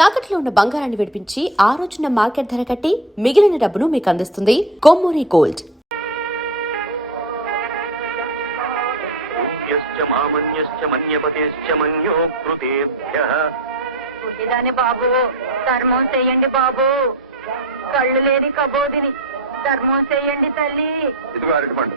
తాకట్లో ఉన్న బంగారాన్ని విడిపించి ఆ రోజున మార్కెట్ ధర కట్టి మిగిలిన డబ్బును మీకు అందిస్తుంది కొమ్మూరి గోల్డ్. బాబు ధర్మం చెయ్యండి బాబు, కళ్ళు లేని కబోదిని ధర్మం చెయ్యండి తల్లి. ఇదిగో అరటి పండు.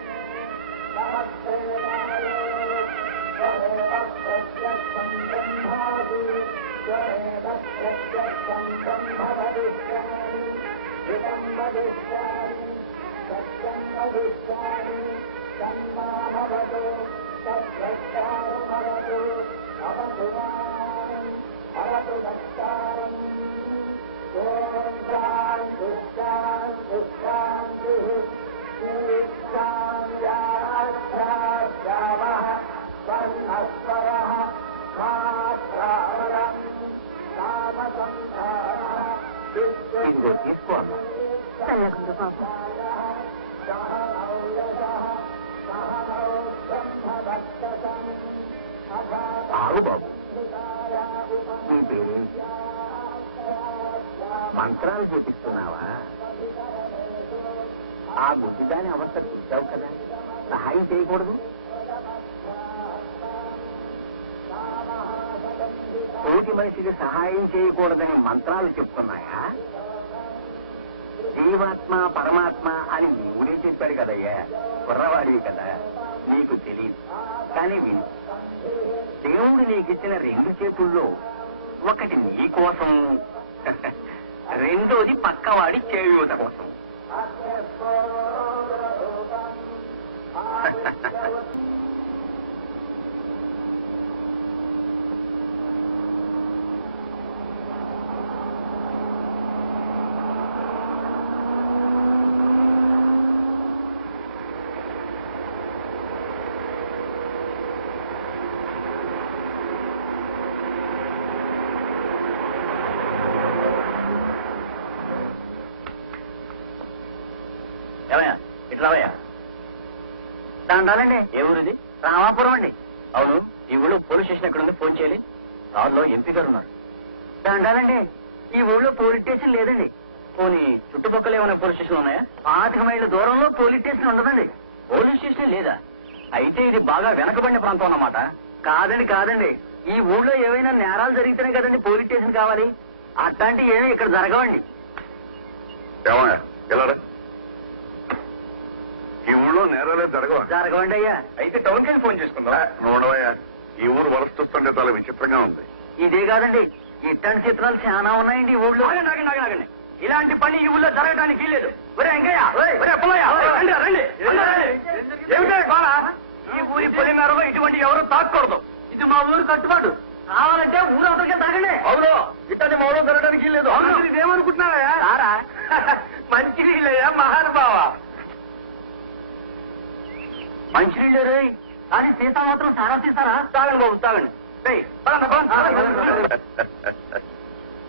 తీసుకోమ్మా. చల్లకుండు బాబు. ఆగు బాబు, నీ పేరేంటి? మంత్రాలు చేపిస్తున్నావా? ఆ బుద్ధిదాని అవస్థ చూసావు కదా, సహాయం చేయకూడదు. తోటి మనిషికి సహాయం చేయకూడదని మంత్రాలు చెప్తున్నాయా? జీవాత్మ పరమాత్మ అని నీవుడే చెప్పాడు కదయ్యా, కుర్రవాడివి కదా, నీకు తెలియదు. కానీ విను, దేవుడు నీకిచ్చిన 2 చేతుల్లో ఒకటి నీ కోసం, రెండోది పక్కవాడి చేయూత కోసం. ఇట్లావయ్యా. దండాలండి. ఏ ఊరిది? రామాపురం అండి. అవును, ఈ ఊళ్ళో పోలీస్ స్టేషన్ ఎక్కడుంది? ఫోన్ చేయాలి. దానిలో ఎంపీ గారు ఉన్నారు. దండాలండి, ఈ ఊళ్ళో పోలీస్ స్టేషన్ లేదండి. పోనీ చుట్టుపక్కల ఏమైనా పోలీస్ స్టేషన్ ఉన్నాయా? 25 మైళ్ళ దూరంలో పోలీస్ స్టేషన్ ఉండదండి. పోలీస్ స్టేషన్ లేదా? అయితే ఇది బాగా వెనకబడిన ప్రాంతం అన్నమాట. కాదండి, ఈ ఊళ్ళో ఏవైనా నేరాలు జరిగితేనే కదండి పోలీస్ స్టేషన్ కావాలి. అట్లాంటివి ఏమీ ఇక్కడ జరగవండి. ఈ ఊళ్ళో నేరాలే జరగవండి అయ్యా. అయితే టౌన్కి వెళ్ళి ఫోన్ చేసుకుందా? నోడవయ్యా, ఈ ఊరు వరస చూస్తుంటే చాలా విచిత్రంగా ఉంది. ఇదే కాదండి, ఇట్లాంటి చిత్రాలు చాలా ఉన్నాయండి ఈ ఊళ్ళో. ఆగండి. ఇలాంటి పని ఈ ఊళ్ళో జరగడానికి వీల్లేదు. ఈ ఊరి పొలి మేరలో ఇటువంటి ఎవరు తాకూడదు. ఇది మా ఊరు కట్టుబాటు. కావాలంటే ఊరు అవతలకి తాగండి. అవును, ఇట్లాంటి మా ఊళ్ళో జరగడానికి వీల్లేదు. ఇదేమనుకుంటున్నావా? మంచి నీళ్ళయ్యా మహానుభావ. మంచినీళ్ళు రేయ్, అది సీసా మాత్రం చాలా తీసారా? తాగండి బాబు, తాగండి.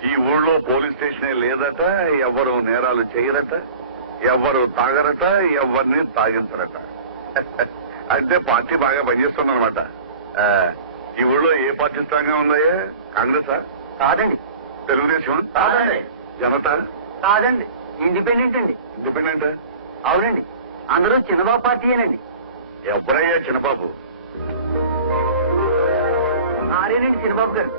ఈ ఊళ్ళో పోలీస్ స్టేషనే లేదట, ఎవరు నేరాలు చేయరట, ఎవరు తాగరట, ఎవరిని తాగించరట. అంటే పార్టీ బాగా పనిచేస్తుందన్నమాట. ఈ ఊళ్ళో ఏ పార్టీ స్ట్రాంగ్గా ఉందయ్యా? కాంగ్రెసా? కాదండి. తెలుగుదేశం? జనతా? కాదండి, ఇండిపెండెంట్ అండి. ఇండిపెండెంట్? అవునండి, అందరూ చిన్నబాబు పార్టీయేనండి. ఎవరయ్యా చిన్నబాబు? ఆరేనండి చిన్నబాబు గారు.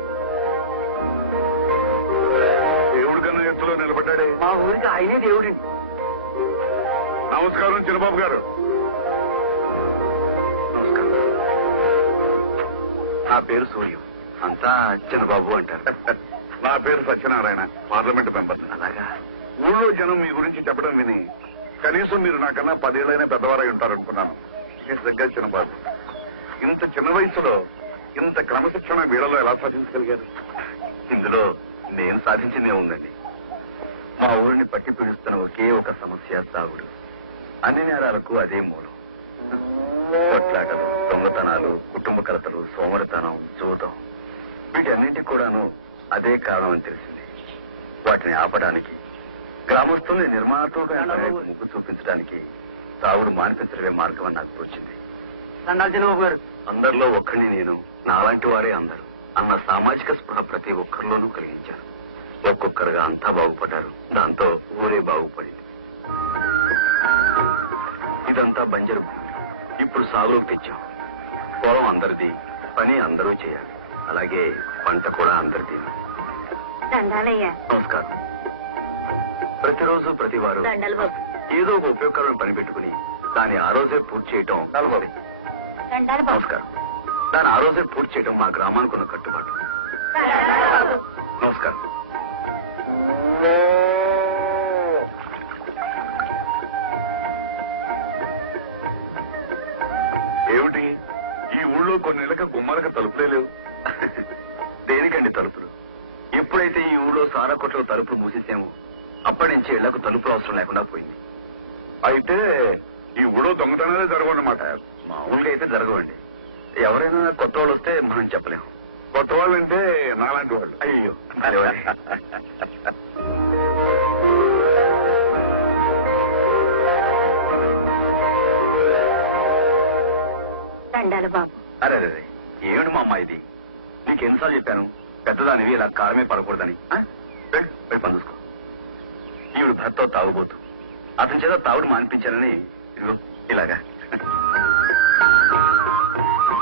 దేవుడి కన్నా ఎత్తులో నిలబడ్డాడే. మా ఊరికి ఆయనే దేవుడండి. నమస్కారం చిన్నబాబు గారు. నమస్కారం. నా పేరు సూర్యం, అంతా చిన్నబాబు అంటారు. నా పేరు సత్యనారాయణ, పార్లమెంట్ మెంబర్. అలాగా? ఊళ్ళో జనం మీ గురించి చెప్పడం విని కనీసం మీరు నాకన్నా 10 ఏళ్ళైనా పెద్దవారై ఉంటారనుకున్నాను. నిజంగా చిన్నబాబు, ఇంత చిన్న వయసులో ఇంత క్రమశిక్షణ వీళ్ళలో ఎలా సాధించగలిగారు? ఇందులో నేను సాధించిందే ఉందండి. మా ఊరిని పట్టి పీడిస్తున్న ఒకే ఒక సమస్య తాగుడు. అన్ని నేరాలకు అదే మూలం. కొట్లాటలు, దొంగతనాలు, కుటుంబ కలతలు, సోమరితనం, జూదం, వీటన్నింటికి కూడాను అదే కారణం అని తెలిసింది. వాటిని ఆపడానికి, గ్రామస్తుల్ని నిర్మాణాత్మక ముగ్గు చూపించడానికి తాగుడు మానిపించడమే మార్గం అని నాకు తోచింది. అందరిలో ఒక్కడిని నేను, నాలాంటి వారే అందరూ అన్న సామాజిక స్పృహ ప్రతి ఒక్కరిలోనూ కలిగించాను. ఒక్కొక్కరుగా అంతా బాగుపడ్డారు. దాంతో ఊరే బాగుపడింది. ఇదంతా బంజరు భూమి. ఇప్పుడు సాగులోకి తెచ్చాం. పొలం అందరిది, పని అందరూ చేయాలి. అలాగే పంట కూడా అందరిది. నమస్కారం. ప్రతిరోజు ప్రతివారు ఏదో ఒక ఉపయోగకరమైన పని పెట్టుకుని దాన్ని ఆ రోజే పూర్తి చేయటం నమస్కారం. దాన్ని ఆ రోజే పూర్తి చేయటం మా గ్రామానికి ఉన్న కట్టుబాటు. నమస్కారం. ఏమిటి ఈ ఊళ్ళో కొన్నేళ్ళకి గుమ్మాలకు తలుపులే లేవు? దేనికండి తలుపులు? ఎప్పుడైతే ఈ ఊళ్ళో సారా కొట్లకు తలుపులు మూసేసామో అప్పటి నుంచి ఇళ్లకు తలుపులు అవసరం లేకుండా పోయింది. అయితే ఈ ఊళ్ళో దొంగతనాలే జరగన్నమాట. మామూలుగా అయితే జరగవండి. ఎవరైనా కొత్త వాళ్ళు వస్తే మనం చెప్పలేము. కొత్త వాళ్ళు అంటే నాలాంటి వాళ్ళు. అయ్యో అలేవాడి. అరే అరే ఏమిటి మా అమ్మ ఇది? నీకు ఎన్నిసార్లు చెప్పాను పెద్దదానివి ఇలా కారమే పడకూడదని. వెళ్ళి పని చూసుకో. ఈవిడ భర్త తాగుబోతు. అతని చేత తాగుడు మానిపించానని ఇదిగో ఇలాగా.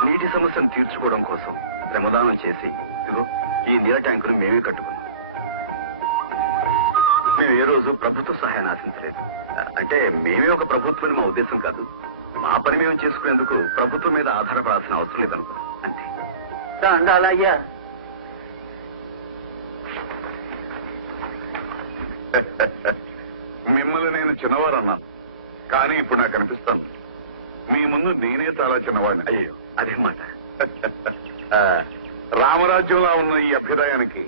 నీటి సమస్యను తీర్చుకోవడం కోసం శ్రమదానం చేసి ఇదిగో ఈ నీళ్ళ ట్యాంకును మేమే కట్టుకున్నాం. మేము ఏ రోజు ప్రభుత్వ సహాయాన్ని ఆశించలేదు. అంటే మేమే ఒక ప్రభుత్వం మా ఉద్దేశం కాదు. మా పని మేము చేసుకునేందుకు ప్రభుత్వం మీద ఆధారపడాల్సిన అవసరం లేదనుకున్నాం అంతే. దండాలయ్యా. మిమ్మల్ని నేను చిన్నవారన్నాను, కానీ ఇప్పుడు నాకు అనిపిస్తాను మీ ముందు నేనే చాలా చిన్నవాడిని. అయ్యో అదే మాట. రామరాజ్యంలో ఉన్న ఈ అభ్యుదయానికి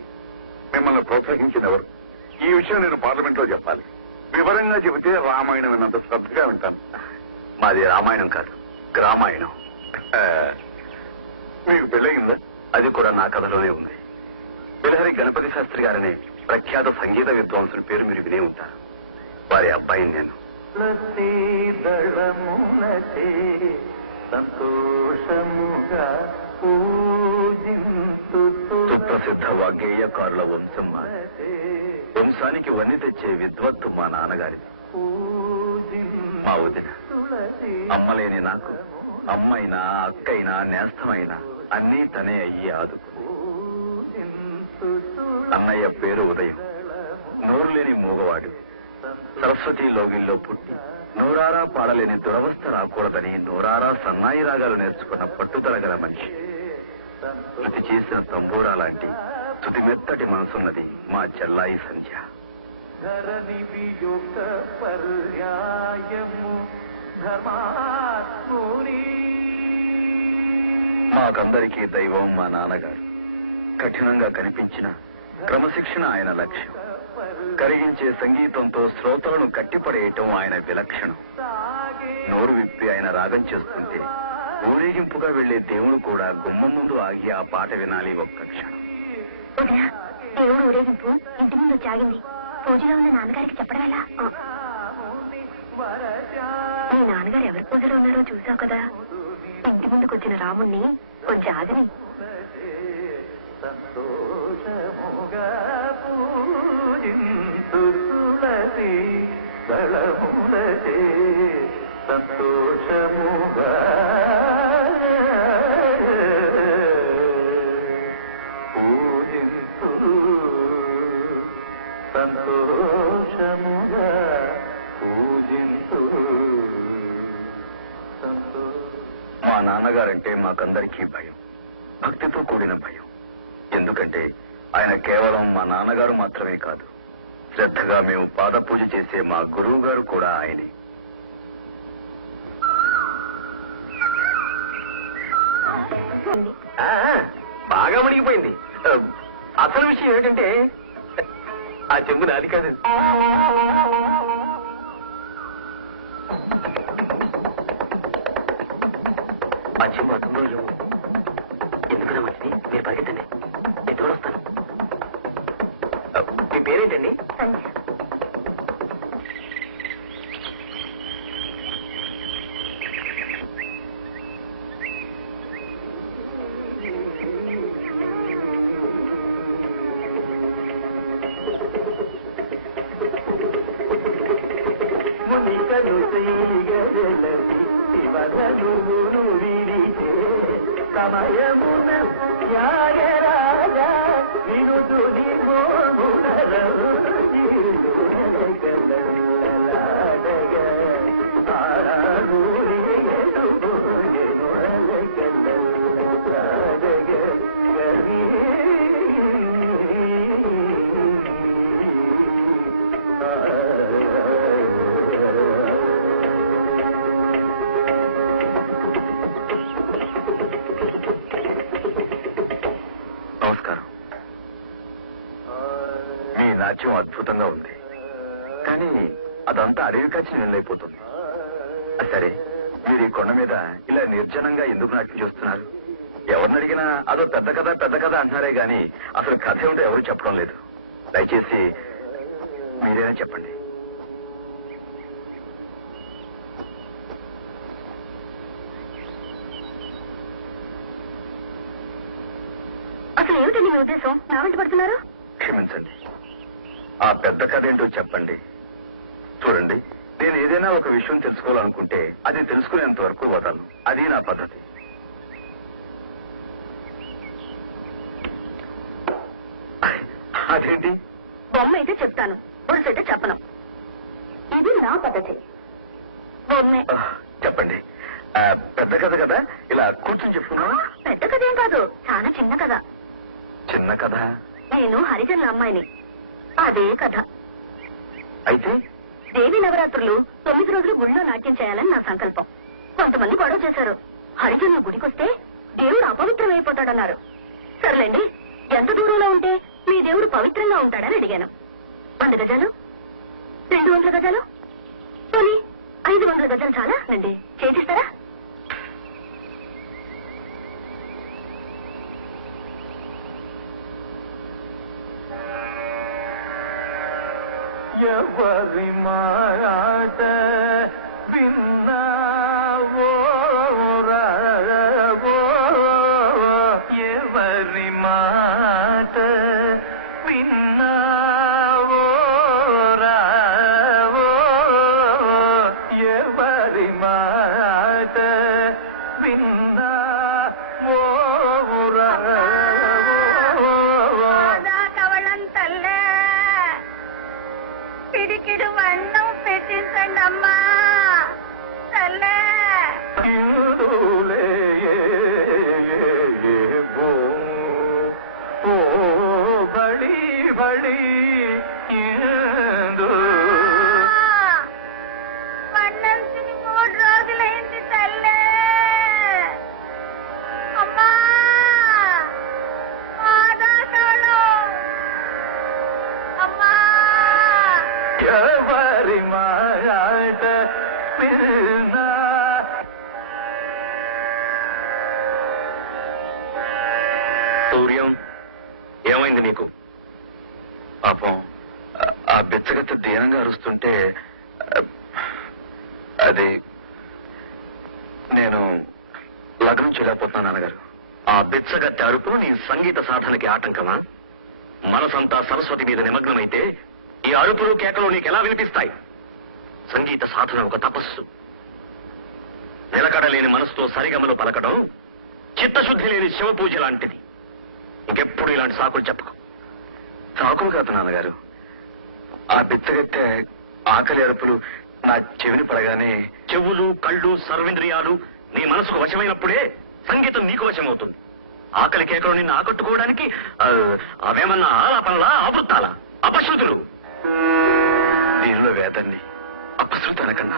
మిమ్మల్ని ప్రోత్సహించినెవరు? ఈ విషయం నేను పార్లమెంట్ లో చెప్పాలి. వివరంగా చెబితే రామాయణం విన్నంత శ్రద్ధగా వింటాను. మాది రామాయణం కాదు, గ్రామాయణం. మీకు పెళ్ళయిందా? అది కూడా నా కథలోనే ఉంది. బిలహరి గణపతి శాస్త్రి గారనే ప్రఖ్యాత సంగీత విద్వాంసుని పేరు మీరు వినే ఉంటారు. వారి అబ్బాయిని నేను. సుప్రసిద్ధ వాగ్గేయకారుల వంశం మాది. వంశానికి వన్ని తెచ్చే విద్వత్తు మా నాన్నగారిది. మా వదిన అమ్మలేని నాకు అమ్మైనా అక్కైనా నేస్తమైనా అన్నీ తనే అయ్యి ఆదుకుంది. అన్నయ్య పేరు ఉదయం. నోరు లేని మూగవాడు. సరస్వతి లోగిల్లో పుట్టి నోరారా పాడలేని దురవస్థ రాకూడదని నోరారా సన్నాయి రాగాలు నేర్చుకున్న పట్టుదల గల మనిషి. శృతి చేసిన తంబూరా లాంటి తుది మెత్తటి మనసున్నది మా చెల్లాయి సంధ్య. మాకందరికీ దైవం మా నాన్నగారు. కఠినంగా కనిపించిన క్రమశిక్షణ ఆయన లక్ష్యం. కరిగించే సంగీతంతో శ్రోతలను కట్టిపడేయటం ఆయన విలక్షణం. నోరు విప్పి ఆయన రాగం చేస్తుంటే ఊరేగింపుగా వెళ్లే దేవుడు కూడా గుమ్మం ముందు ఆగి ఆ పాట వినాలి ఒక్క క్షణం. దేవుడు ఊరేగింపు ఇంటి ముందు జాగింది. పూజలో ఉన్న నాన్నగారికి చెప్పడం ఎలా? మీ నాన్నగారు ఎవరి పూజలో ఉన్నారో చూసావు కదా. ఇంటి ముందుకు వచ్చిన రాముణ్ణి కొంచెం ఆగని. మా నాన్నగారంటే మాకందరికీ భయం, భక్తితో కూడిన భయం. ఎందుకంటే ఆయన కేవలం మా నాన్నగారు మాత్రమే కాదు, శ్రద్ధగా మేము పాద పూజ చేసే మా గురువు గారు కూడా ఆయనే. బాగా మునిగిపోయింది. అసలు విషయం ఏమిటంటే ఆ చెంబు నాది కాదండి. ఆ చెంబు అర్థంలో లేవు. ఎందుకన్నా మంచిది, మీరు పరిగెత్తండి, నేను తోడొస్తాను. మీ పేరేంటండి? వధువును విడిచే సమయమున త్యాగరాజ వినుదుని నమస్కారం. మీ నాట్యం అద్భుతంగా ఉంది, కానీ అదంతా అడవి కాచి నిలైపోతుంది. సరే, మీరు ఈ కొండ మీద ఇలా నిర్జనంగా ఎందుకు నాట్యం చేస్తున్నారు? ఎవరిని అడిగినా అదో పెద్ద కథ అంటున్నారే గాని అసలు కథ ఏమిటో ఎవరు చెప్పడం లేదు. దయచేసి మీరేనా చెప్పండి. అసలు ఏమిటండి మీ ఉద్దేశం? నా వెంట పడుతున్నారు? క్షమించండి, ఆ పెద్ద కథ ఏంటో చెప్పండి. చూడండి, నేను ఏదైనా ఒక విషయం తెలుసుకోవాలనుకుంటే అది తెలుసుకునేంత వరకు వదలను. అది నా పద్ధతి. అదేంటి? బొమ్మ అయితే చెప్తాను, ఒడిసైతే చెప్పను. ఇది నా పద్ధతి. బొమ్మే. చెప్పండి. పెద్ద కథ కదా, ఇలా కూర్చొని చెప్పుకున్నా. పెద్ద కథ ఏం కాదు, చాలా చిన్న కథ. చిన్న కథ? నేను హరిజనుల అమ్మాయిని, అదే కథ. అయితే దేవి నవరాత్రులు 9 రోజులు గుడిలో నాట్యం చేయాలని నా సంకల్పం. కొంతమంది గొడవ చేశారు. హరిజనులు గుడికొస్తే దేవుడు అపవిత్రమైపోతాడన్నారు. సర్లేండి, ఎంత దూరంలో ఉంటే మీ దేవుడు పవిత్రంగా ఉంటాడని అడిగాను. 100 గజాలు, 200 గజాలు, పోనీ 500 గజాలు చాలా నండి, చేసిస్తారా? ఎవరి మాట విన్నావో రావో, ఎవరి మాట విన్నావో రావో, ఎవరి మాట విన్నావో రావో. కవళంతల్లే పిడికిడు వన్నం పెట్టించండి అమ్మా తల్లే. బడి బడి వన్నం తిని 3 రోజులైంది తల్లే. అమ్మా అమ్మా ఎవరి మాట విన్నా. సూర్యం, ఏమైంది నీకు? పాపం ఆ బెచ్చగత్త దీనంగా అరుస్తుంటే అది నేను లగ్నం చేయలేకపోతున్నాను నాన్నగారు. ఆ బెచ్చగత్త అరుపు నీ సంగీత సాధనకి ఆటంకమా? మనసంతా సరస్వతి మీద నిమగ్నమైతే ఈ అరుపులు కేకలు నీకెలా వినిపిస్తాయి? సంగీత సాధన ఒక తపస్సు. నిలకడలేని మనసుతో సరిగమలు పలకడం చిత్తశుద్ధి లేని శివ పూజ లాంటిది. ఇంకెప్పుడు ఇలాంటి సాకులు చెప్పకు. సాకులు కాదు నాన్నగారు, ఆ బిచ్చగత్తె ఆకలి అరుపులు నా చెవిని పడగానే చెవులు, కళ్ళు, సర్వేంద్రియాలు నీ మనసుకు వశమైనప్పుడే సంగీతం నీకు వశమవుతుంది. ఆకలి కేకలు నిన్ను ఆకట్టుకోవడానికి అవేమన్నా ఆలాపనలా, ఆవృత్తాలా, అపశృతులు. దీనిలో వేదాన్ని అపశృతి అనకన్నా.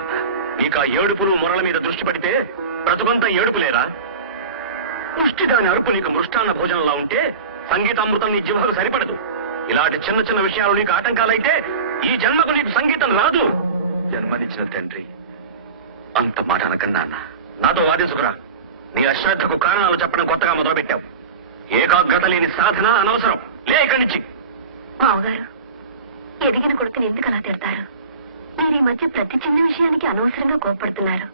నీకు ఆ ఏడుపులు మొరల మీద దృష్టి పడితే బ్రతుకంతా ఏడుపులేరా? ముష్టి దాని అరుపు నీకు మృష్టాన్న భోజనంలా ఉంటే సంగీతామృతం నీ జీవకు సరిపడదు. ఇలాంటి చిన్న చిన్న విషయాలు నీకు ఆటంకాలైతే ఈ జన్మకు నీకు సంగీతం రాదు. జన్మనిచ్చిన తండ్రి అంత మాట అనకన్నా అన్న. నాతో వాదించుకురా. నీ అశ్రద్ధకు కారణాలు చెప్పడం కొత్తగా మొదలుపెట్టావు. ఏకాగ్రత లేని సాధన అనవసరం. లే ఇక్కడి నుంచి. బావగారు, ఎదిగిన కొడుకుని ఎందుకు అలా తిడతారు? మీరు ఈ మధ్య ప్రతి చిన్న విషయానికి అనవసరంగా కోప్పడుతున్నారు.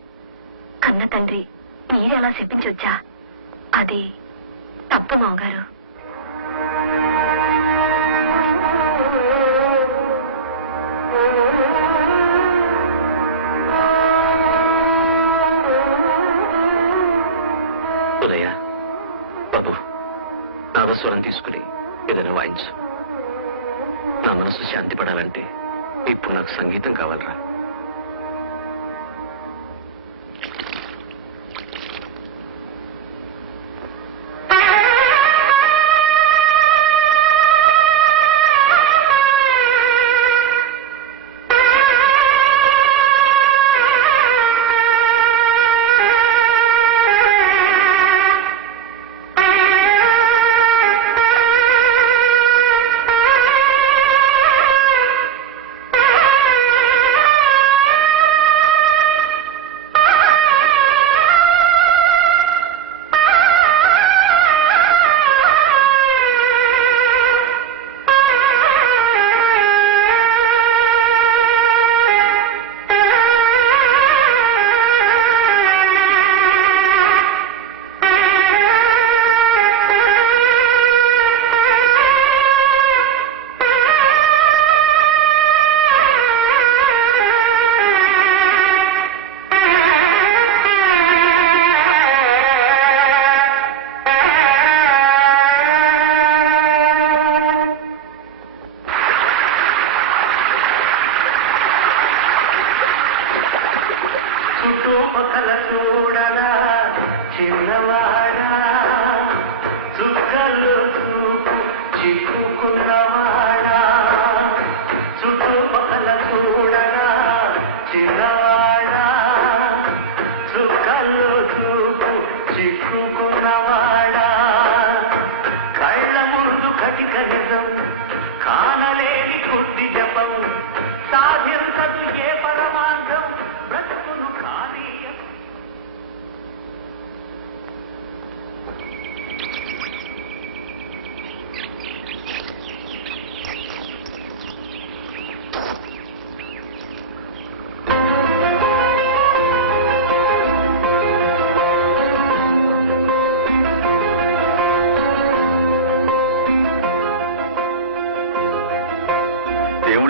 కన్న తండ్రి మీరే అలా చెప్పించొచ్చా? అది తప్పు మావగారు. మనసు శాంతి పడాలంటే ఇప్పుడు నాకు సంగీతం కావాలరా.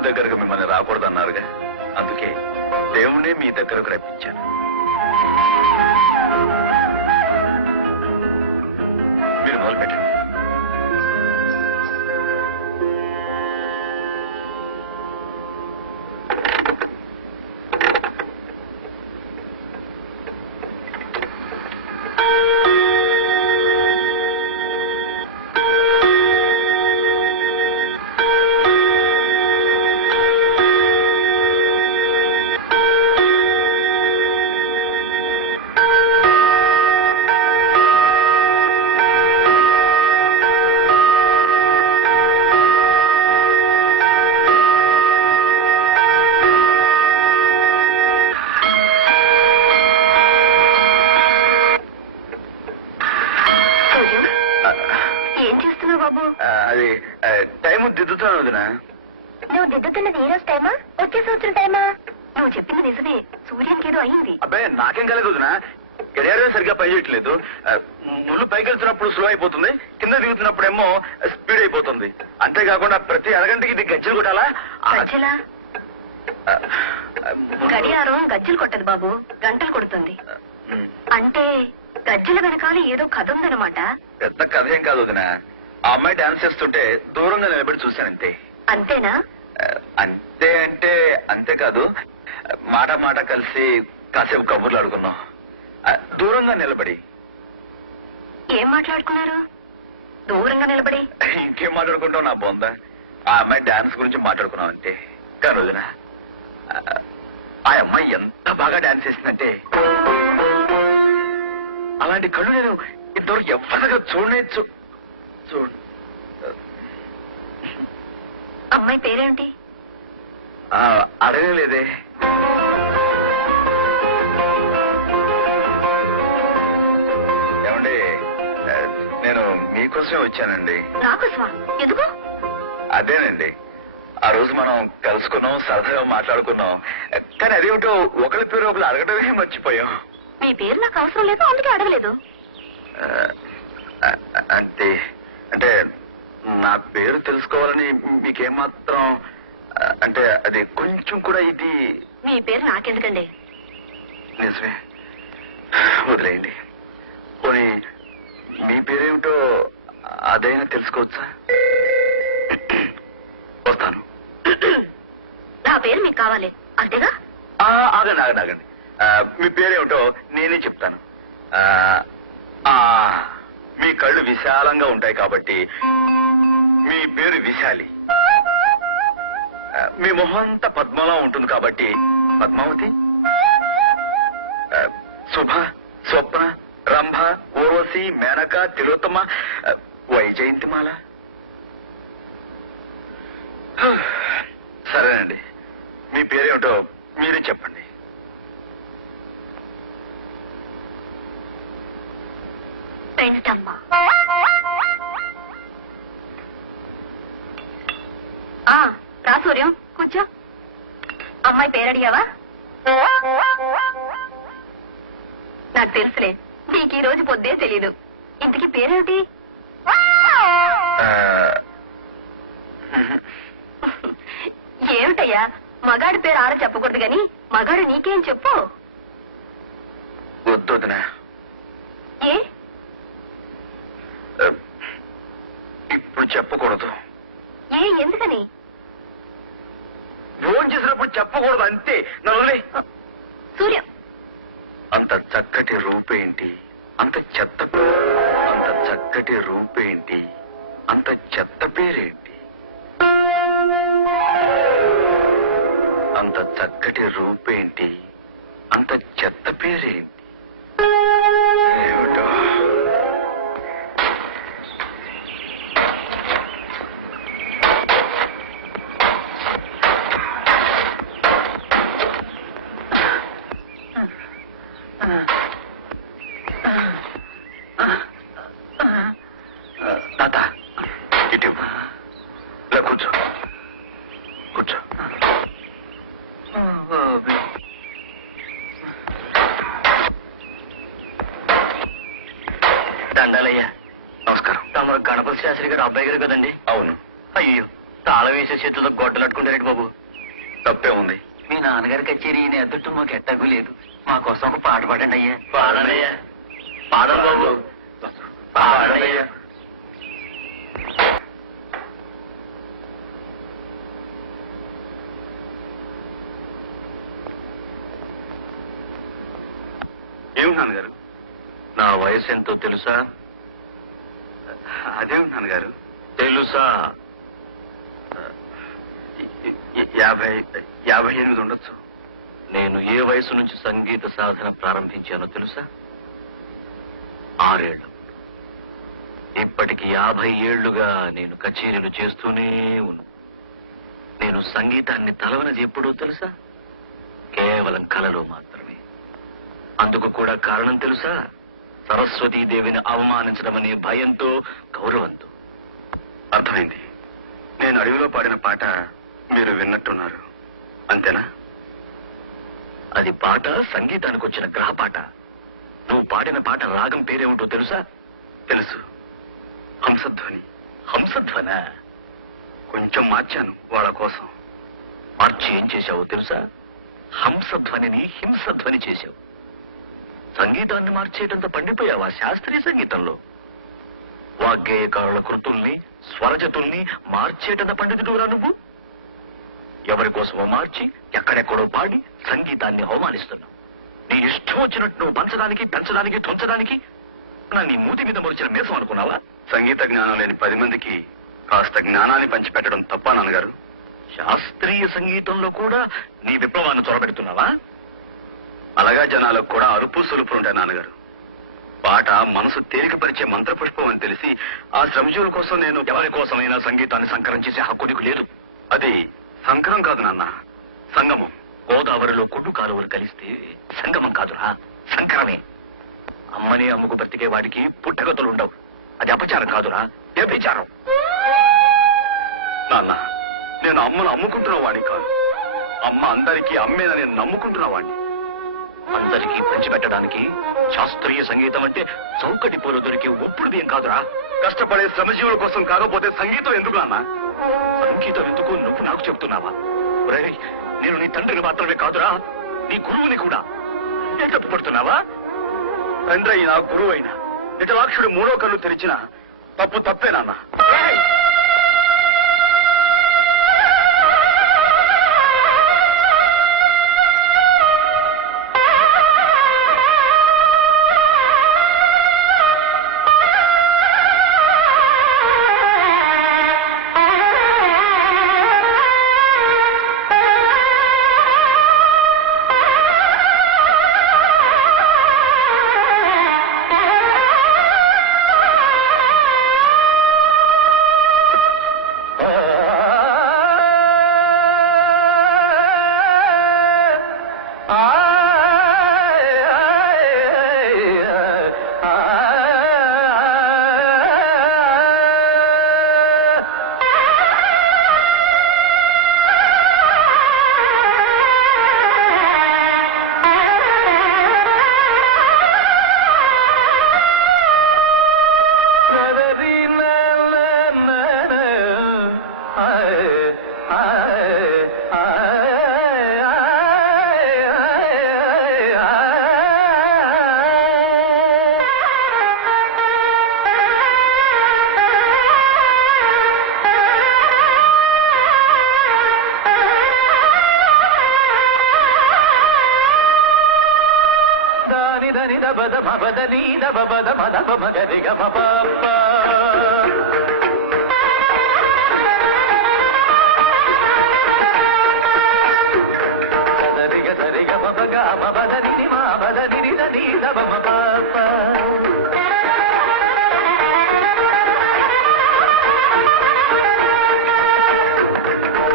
దగ్గరకు మిమ్మల్ని రాకూడదన్నారుగా, అందుకే దేవుణ్ణే మీ దగ్గరకు రప్పించాను. మీరు మొదలు పెట్టండి. అది టైము దిద్దుతాను వదినా. నువ్వు దిద్దుతున్నది ఈ రోజు టైమా, వచ్చే సంవత్సరం టైమా? నువ్వు చెప్పింది నిజమే, సూర్యానికి ఏదో అయింది. అబ్బాయి నాకేం కలదు వదినా, గడియారమే సరిగ్గా పనిచేయట్లేదు. ముళ్ళు పైకి వెళ్తున్నప్పుడు స్లో అయిపోతుంది, కింద దిగుతున్నప్పుడేమో స్పీడ్ అయిపోతుంది. అంతేకాకుండా ప్రతి అరగంటకి ఇది గజ్జలు కొట్టాలా? గజ్జలా? గడియారం గజ్జలు కొట్టదు బాబు, గంటలు కొడుతుంది. అంటే గజ్జల వెనకాల ఏదో కథ ఉందన్నమాట. పెద్ద కథ ఏం కాదు వదినా, ఆ అమ్మాయి డాన్స్ చేస్తుంటే దూరంగా నిలబడి చూశానంతే. అంతేనా? అంతే అంటే అంతే కాదు, మాట మాట కలిసి కాసేపు కబుర్లు ఆడుకున్నాం దూరంగా నిలబడి. ఏం మాట్లాడుకున్నారు దూరంగా నిలబడి? ఇంకేం మాట్లాడుకుంటావు నా బొంద, ఆ అమ్మాయి డాన్స్ గురించి మాట్లాడుకున్నాం అంతే. కానీ వదినా, ఆ అమ్మాయి ఎంత బాగా డాన్స్ చేసిందంటే అలాంటి కళ్ళు నేను ఇంతవరకు ఎవరిగా చూడలేదు. చూడు, అమ్మాయి పేరేంటి? అడగలేదే. ఏమండి, నేను మీకోసమే వచ్చానండి. నాకోసమా? ఎందుకు? అదేనండి, ఆ రోజు మనం కలుసుకున్నాం, సరదాగా మాట్లాడుకున్నాం. కానీ అదేమిటో ఒకరి పేరు ఒకరు అడగటమే మర్చిపోయాం. మీ పేరు నాకు అవసరం లేదు, అందుకే అడగలేదు. అంతే. అంటే నా పేరు తెలుసుకోవాలని మీకేమాత్రం, అంటే అది కొంచెం కూడా ఇది. మీ పేరు నాకెందుకండి? నిజమే, వదిలేయండి. పోనీ మీ పేరేమిటో అదైనా తెలుసుకోవచ్చా? వస్తాను. నా పేరు మీకు కావాలి అంతేగా? ఆగండి ఆగండి ఆగండి. మీ పేరేమిటో నేనే చెప్తాను. మీ కళ్ళు విశాలంగా ఉంటాయి కాబట్టి మీ పేరు విశాలి. మీ మొహంతా పద్మలా ఉంటుంది కాబట్టి పద్మావతి. శుభ, స్వప్న, రంభ, ఊర్వశి, మేనక, తిలోత్తమ, వైజయంతిమాల. సరేనండి, మీ పేరేమిటో మీరే చెప్పండి. పెంటమ్మ. రా సూర్యం, కూర్చో. అమ్మాయి పేరు అడిగావా? నాకు తెలుసులే, నీకు ఈ రోజు పొద్దే తెలీదు. ఇంతకీ పేరేమిటి? ఏమిటయ్యా, మగాడి పేరు ఆరా చెప్పకూడదు గాని మగాడు నీకేం చెప్పు. వద్దొదినా, ఏ? ఇప్పుడు చెప్పకూడదు. ఏ ఎందుకని? ఫోన్ చేసినప్పుడు చెప్పకూడదు అంతే. నల్లలే. సూర్యం, అంత చక్కటి రూపేంటి, అంత చెత్త అంత చక్కటి రూపేంటి, అంత చెత్త పేరేంటి? అంత చక్కటి రూపేంటి, అంత చెత్త పేరేంటి? ఏమిటో. తాత, ఇటు ఇలా కూర్చో, కూర్చో. దండాలయ్యా. నమస్కారం. తమ గణపతి శాస్త్రి గారు అబ్బాయి గారు కదండి? అవును. అయ్యో, తాళం వేసే చేతులతో గొడ్డలట్టుకుంటారేంటి బాబు? తప్పే ఉంది. మీ నాన్నగారి కచేరీ ఎదుట మాకు ఎట్టగు లేదు. మా కోసం ఒక పాట పాడండి అయ్యా. పాడండియ్యా. పాడండి బాబు, పాడండియ్యా. ఏమి నాన్నగారు? నా వయసు ఎంతో తెలుసా? అదేమి నాన్నగారు? తెలుసా? 58 ఉండొచ్చు. నేను ఏ వయసు నుంచి సంగీత సాధన ప్రారంభించానో తెలుసా? 6 ఏళ్ళు. ఇప్పటికి 50 ఏళ్లుగా నేను కచేరీలు చేస్తూనే ఉన్నా. నేను సంగీతాన్ని తలవనది ఎప్పుడో తెలుసా? కేవలం కలలో మాత్రమే. అందుకు కూడా కారణం తెలుసా? సరస్వతీదేవిని అవమానించడం అనే భయంతో, గౌరవంతో. అర్థమైంది. నేను అడవిలో పాడిన పాట మీరు విన్నట్టున్నారు, అంతేనా? అది పాట సంగీతానికి వచ్చిన గ్రహపాట. నువ్వు పాడిన పాట రాగం పేరేమిటో తెలుసా? తెలుసు. హంసధ్వని. హంసధ్వనా? కొంచెం మార్చాను వాళ్ళ కోసం. మార్చి ఏం చేశావో తెలుసా? హంసధ్వనిని హింసధ్వని చేశావు. సంగీతాన్ని మార్చేటంత పండిపోయావా శాస్త్రీయ సంగీతంలో? వాగ్గేయకారుల కృతుల్ని, స్వరజతుల్ని మార్చేటంత పండితుడురా నువ్వు. ఎవరి కోసమో మార్చి ఎక్కడెక్కడో పాడి సంగీతాన్ని అవమానిస్తున్నావు. నీ ఇష్టం వచ్చినట్టు నువ్వు పంచడానికి, పెంచడానికి, తుంచడానికి నీ మూతి మీద మొరిచిన మీసం అనుకున్నావా? సంగీత జ్ఞానం లేని 10 మందికి కాస్త జ్ఞానాన్ని పంచిపెట్టడం తప్ప నాన్నగారు? శాస్త్రీయ సంగీతంలో కూడా నీ విప్లవాన్ని చొరబెడుతున్నావా? అలాగా జనాలకు కూడా అలుపు సులుపు ఉంటాయి నాన్నగారు. పాట మనసు తేలికపరిచే మంత్రపుష్పం అని తెలిసి ఆ శ్రమజీవుల కోసం నేను ఎవరి కోసమైనా సంగీతాన్ని సంకరం చేసే హక్కు నీకు లేదు. అది సంకరం కాదు నాన్న, సంగమం. గోదావరిలో కొట్టు కాలువలు కలిస్తే సంగమం కాదురా, సంకరమే. అమ్మని అమ్ముకు బ్రతికే వాడికి పుట్టగతులు ఉండవు. అది అపచారం కాదురా, వ్యభిచారం. నాన్న, నేను అమ్మను అమ్ముకుంటున్న వాడిని కాదు. అమ్మ అందరికీ అమ్మేనని నమ్ముకుంటున్న వాడిని. అందరికీ పంచిపెట్టడానికి శాస్త్రీయ సంగీతం అంటే చౌకటి పూలు దొరికి ఒప్పుడు ఏం కాదురా. కష్టపడే శ్రమజీవుల కోసం కాకపోతే సంగీతం ఎందుకు నాన్న? సంగీతం ఎందుకు నువ్వు నాకు చెబుతున్నావా? నేను నీ తండ్రిని మాత్రమే కాదురా, నీ గురువుని కూడా. నేను తప్పు పడుతున్నావా? తండ్రి అయినా గురువు అయినా నిటలాక్షుడు 3వ కన్ను తెరిచిన తప్పు తప్పే నాన్న. పద మద నీ దబ పద మద మగరి గ ప సరిగ సరిగ పద గ మద ని మా పద ని ని దబ ప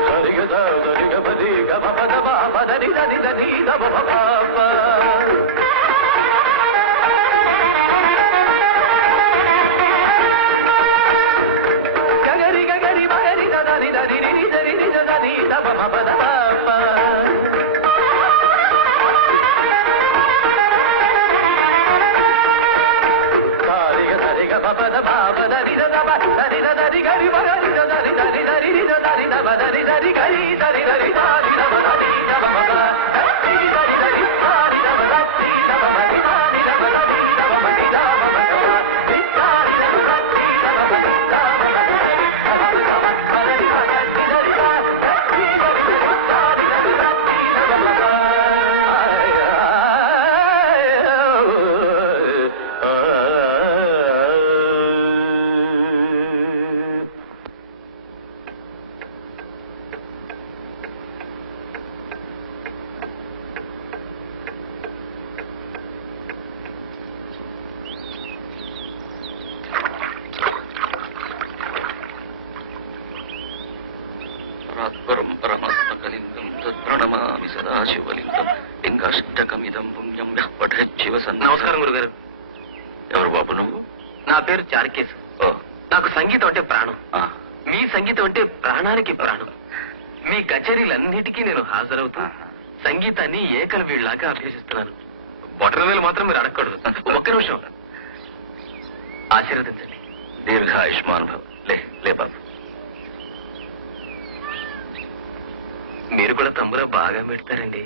సరిగ సరిగ పది గ పద పద ని ని దబ ప నమస్కారం గురుగారు. ఎవరు బాబు నువ్వు? నా పేరు చార్కేశ్. నాకు సంగీతం అంటే ప్రాణం. మీ సంగీతం అంటే ప్రాణానికి ప్రాణం. మీ కచేరీలన్నిటికీ నేను హాజరవుతూ సంగీతాన్ని ఏకల వీళ్ళలాగా అభ్యసిస్తున్నాను. బొటనవేలు మాత్రం మీరు అడగకూడదు. ఒక్క నిమిషం ఆశీర్వదించండి. దీర్ఘాయుష్మాన్ భవ. లే బాబు. మీరు కూడా తమ్మురా బాగా పెడతారండి.